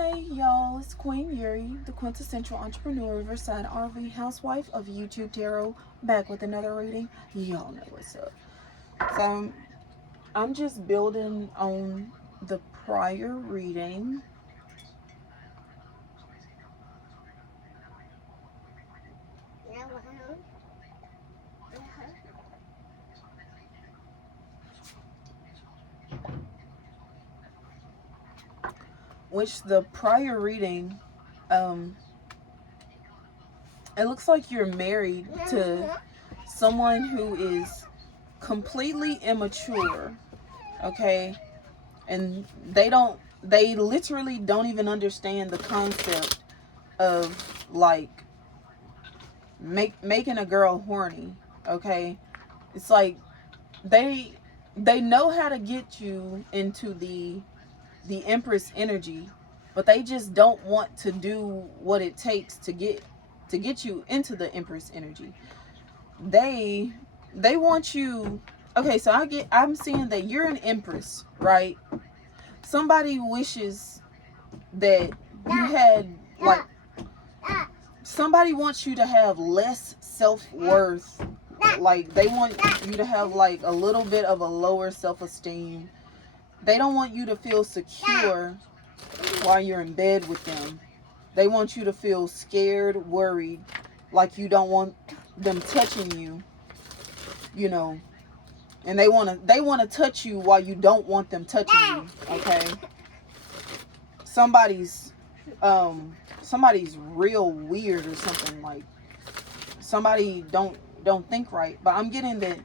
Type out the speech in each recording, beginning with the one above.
Hey y'all, it's Queen Yuri, the quintessential entrepreneur, Riverside RV housewife of YouTube Tarot, back with another reading. Y'all know what's up. So I'm just building on the prior reading. Which the prior reading, it looks like you're married to someone who is completely immature, okay? And they literally don't even understand the concept of like making a girl horny, okay? It's like they know how to get you into the Empress energy, but they just don't want to do what it takes to get you into the Empress energy. They want you. Okay, so I'm seeing that you're an Empress, right? Somebody wishes that you had like somebody wants you to have less self-worth. Like they want you to have like a little bit of a lower self-esteem. They don't want you to feel secure while you're in bed with them. They want you to feel scared, worried, like you don't want them touching you, you know. And they want to touch you while you don't want them touching you, okay? Somebody's real weird or something, like somebody don't think right. But I'm getting that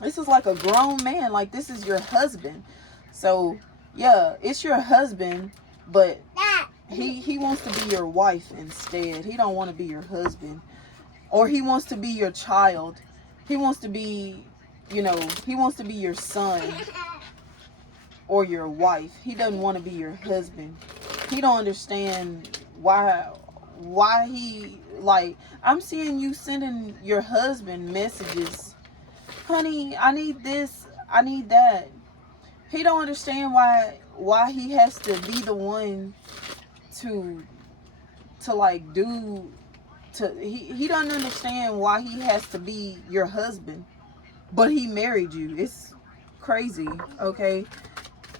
this is like a grown man, like this is your husband. So yeah, it's your husband, but he wants to be your wife instead. He don't want to be your husband. Or he wants to be your child. He wants to be, he wants to be your son or your wife. He doesn't want to be your husband. He don't understand why he, like, I'm seeing you sending your husband messages. Honey, I need this, I need that. He don't understand why he has to be the one to like do to he doesn't understand why he has to be your husband, but he married you. It's crazy, okay?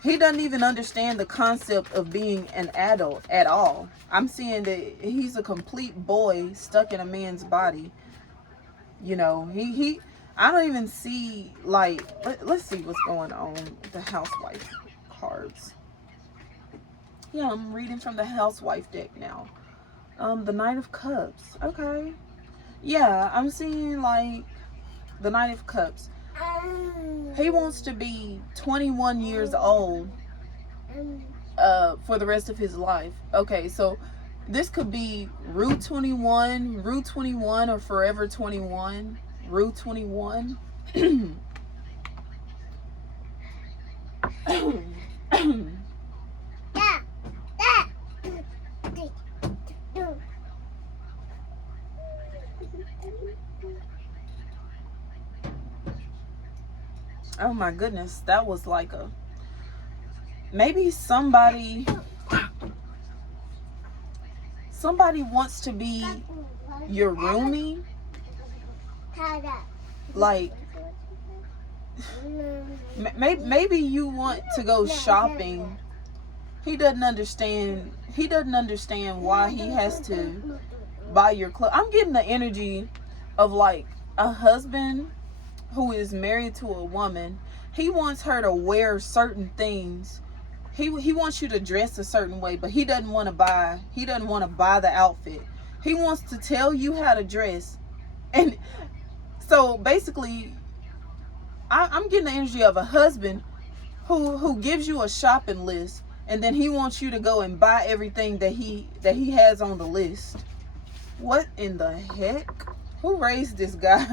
He doesn't even understand the concept of being an adult at all. I'm seeing that he's a complete boy stuck in a man's body. He I don't even see, like, let's see what's going on with the housewife cards. Yeah, I'm reading from the housewife deck now. The Knight of Cups. Okay. Yeah, I'm seeing like the Knight of Cups. He wants to be 21 years old for the rest of his life. Okay, so this could be Rue 21, or Forever 21, Rue 21. Oh my goodness, that was like a maybe somebody wants to be your roomie. Like maybe you want to go shopping. He doesn't understand why he has to buy your clothes. I'm getting the energy of like a husband who is married to a woman. He wants her to wear certain things. He wants you to dress a certain way, but he doesn't want to buy the outfit. He wants to tell you how to dress. And so basically I'm getting the energy of a husband who gives you a shopping list, and then he wants you to go and buy everything that he has on the list. What in the heck? Who raised this guy?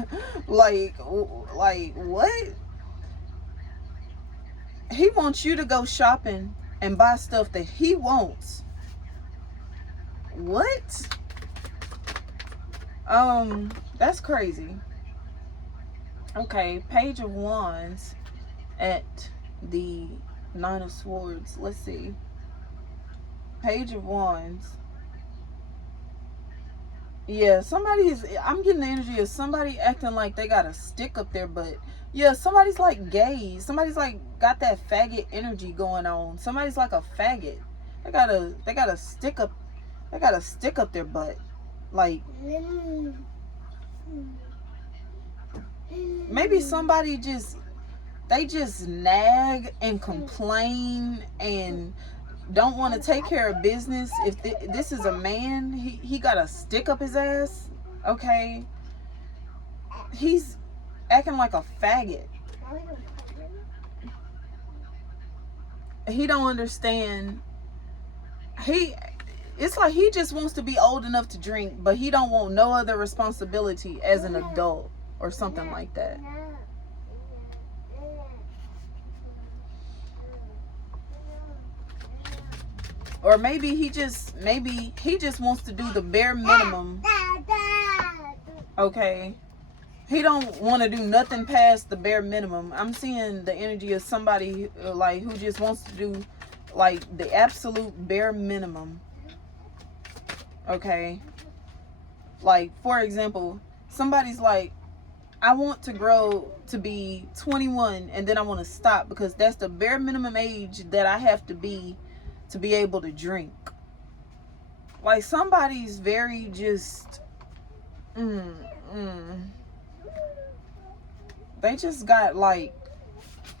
like what? He wants you to go shopping and buy stuff that he wants. What? That's crazy. Okay, Page of Wands at the Nine of Swords. Let's see. Page of Wands. Yeah, I'm getting the energy of somebody acting like they got a stick up their butt. Yeah, somebody's like gay. Somebody's like got that faggot energy going on. Somebody's like a faggot. They got a stick up their butt. Like, maybe somebody just nag and complain and don't want to take care of business. If this is a man, he got a stick up his ass. Okay, he's acting like a faggot. He don't understand. It's like he just wants to be old enough to drink, but he don't want no other responsibility as an adult or something like that. Or maybe he just wants to do the bare minimum. Okay. He don't want to do nothing past the bare minimum. I'm seeing the energy of somebody like who just wants to do like the absolute bare minimum. Okay. Like, for example, somebody's like, I want to grow to be 21 and then I want to stop because that's the bare minimum age that I have to be able to drink. Like, somebody's very just they just got like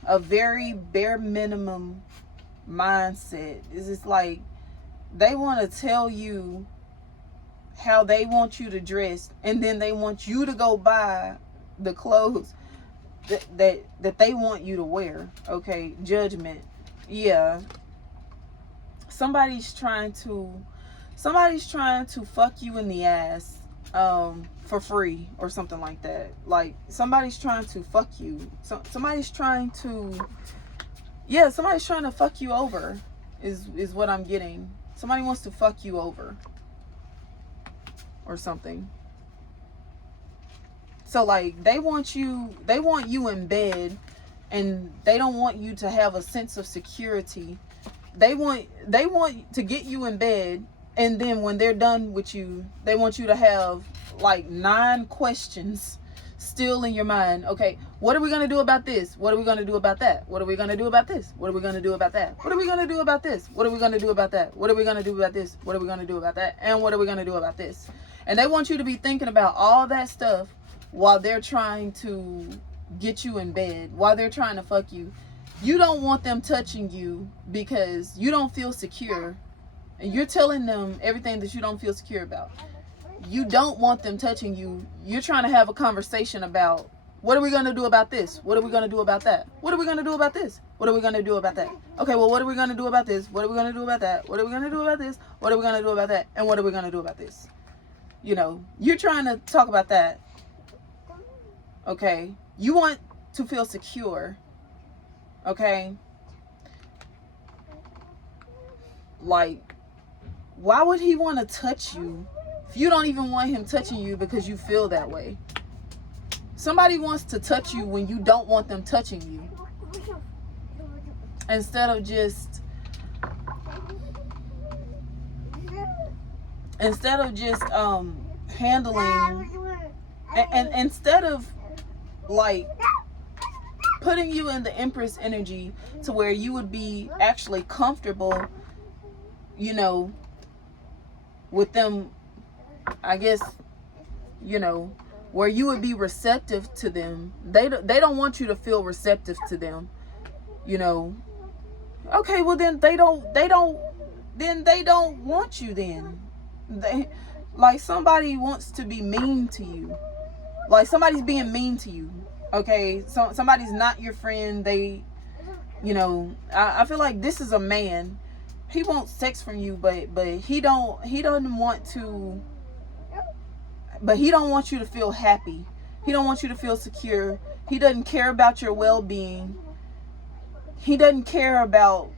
a very bare minimum mindset. It's just like they want to tell you how they want you to dress, and then they want you to go buy the clothes that they want you to wear. Okay, judgment. Yeah. Somebody's trying to fuck you in the ass for free or something like that. Like, somebody's trying to fuck you. Somebody's trying to fuck you over is what I'm getting. Somebody wants to fuck you over or something. So like they want you in bed, and they don't want you to have a sense of security. They want to get you in bed, and then when they're done with you, they want you to have like 9 questions still in your mind. Okay, what are we going to do about this? What are we going to do about that? What are we going to do about this? What are we going to do about that? What are we going to do about this? What are we going to do about that? What are we going to do about this? What are we going to do about that? And what are we going to do about this? And they want you to be thinking about all that stuff while they're trying to get you in bed, while they're trying to fuck you. You don't want them touching you because you don't feel secure. And you're telling them everything that you don't feel secure about. You don't want them touching you. You're trying to have a conversation about, what are we going to do about this? What are we going to do about that? What are we going to do about this? What are we going to do about that? Okay, well, what are we going to do about this? What are we going to do about that? What are we going to do about this? What are we going to do about that? And what are we going to do about this? You know, you're trying to talk about that. Okay? You want to feel secure. Okay? Like, why would he want to touch you if you don't even want him touching you because you feel that way? Somebody wants to touch you when you don't want them touching you. Instead of just handling, and instead of like putting you in the Empress energy to where you would be actually comfortable, you know, with them, I guess, you know, where you would be receptive to them. They don't want you to feel receptive to them, you know. Okay, well then they don't want you then. They, like, somebody wants to be mean to you. Like, somebody's being mean to you. Okay, so somebody's not your friend. They, you know, I feel like this is a man. He wants sex from you, but he doesn't want to. But he don't want you to feel happy. He don't want you to feel secure. He doesn't care about your well-being. He doesn't care about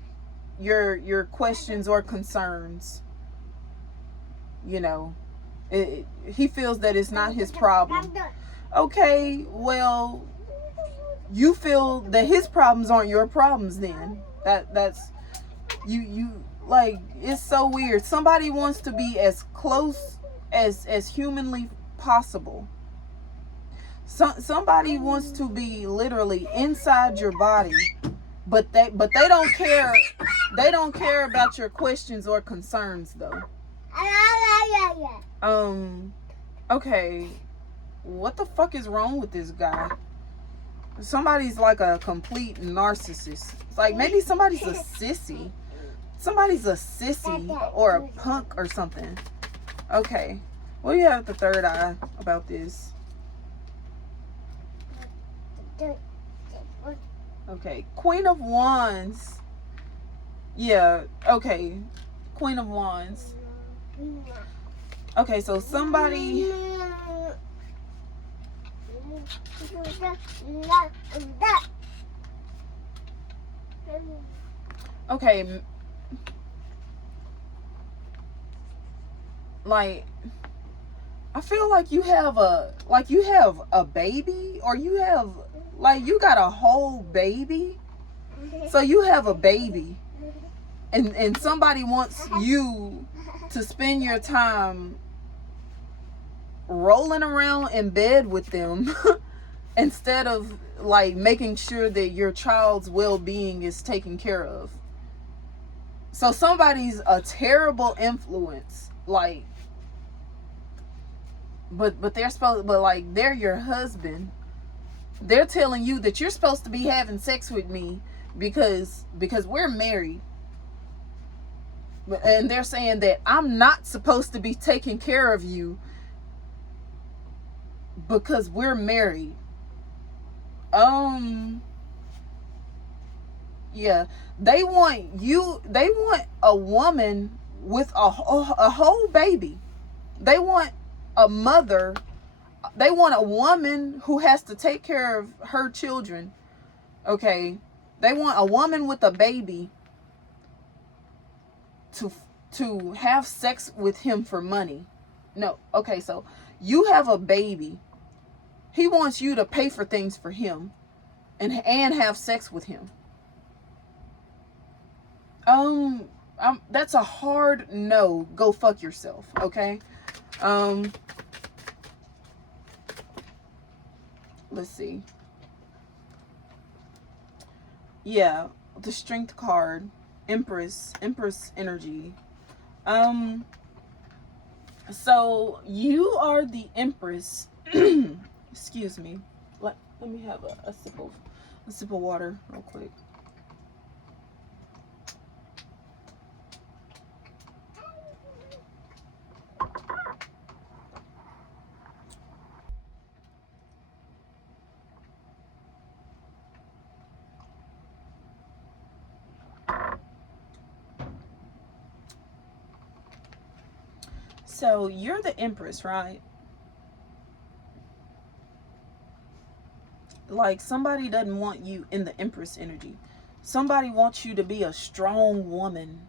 your questions or concerns. You know, he feels that it's not his problem. Okay, well, you feel that his problems aren't your problems then. That's You like, it's so weird. Somebody wants to be as close as humanly possible. Somebody wants to be literally inside your body, but they don't care. They don't care about your questions or concerns though. Okay, what the fuck is wrong with this guy? Somebody's like a complete narcissist. It's like maybe somebody's a sissy. Somebody's a sissy or a punk or something. Okay, what do you have at the third eye about this? Okay, Queen of Wands. Yeah, okay. Queen of Wands. Okay, so somebody... Okay. Like, I feel like you have a baby, or you have, like, you got a whole baby. So you have a baby. And somebody wants you to spend your time rolling around in bed with them instead of like making sure that your child's well-being is taken care of. So somebody's a terrible influence, like, but they're supposed, but like, they're your husband. They're telling you that you're supposed to be having sex with me because we're married. And they're saying that I'm not supposed to be taking care of you because we're married. Yeah, they want a woman with a whole baby. They want a mother. They want a woman who has to take care of her children. Okay, they want a woman with a baby to have sex with him for money. No, okay, so you have a baby. He wants you to pay for things for him and have sex with him. That's a hard no. Go fuck yourself, okay? Let's see. Yeah, the Strength card, Empress energy. So you are the Empress. Excuse me. Let me have a sip of water real quick. So you're the Empress, right? Like, somebody doesn't want you in the Empress energy. Somebody wants you to be a strong woman.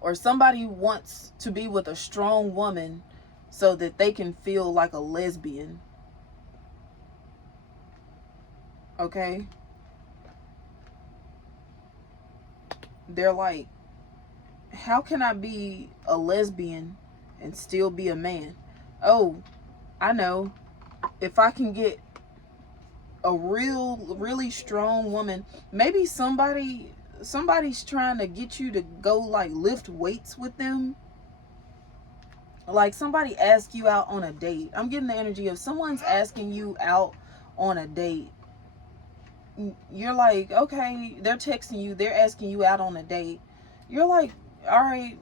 Or somebody wants to be with a strong woman so that they can feel like a lesbian. Okay? They're like, how can I be a lesbian and still be a man? Oh, I know. If I can get a really strong woman, maybe somebody's trying to get you to go like lift weights with them. Like, somebody ask you out on a date. I'm getting the energy of someone's asking you out on a date. You're like, okay, they're texting you, they're asking you out on a date. You're like, all right,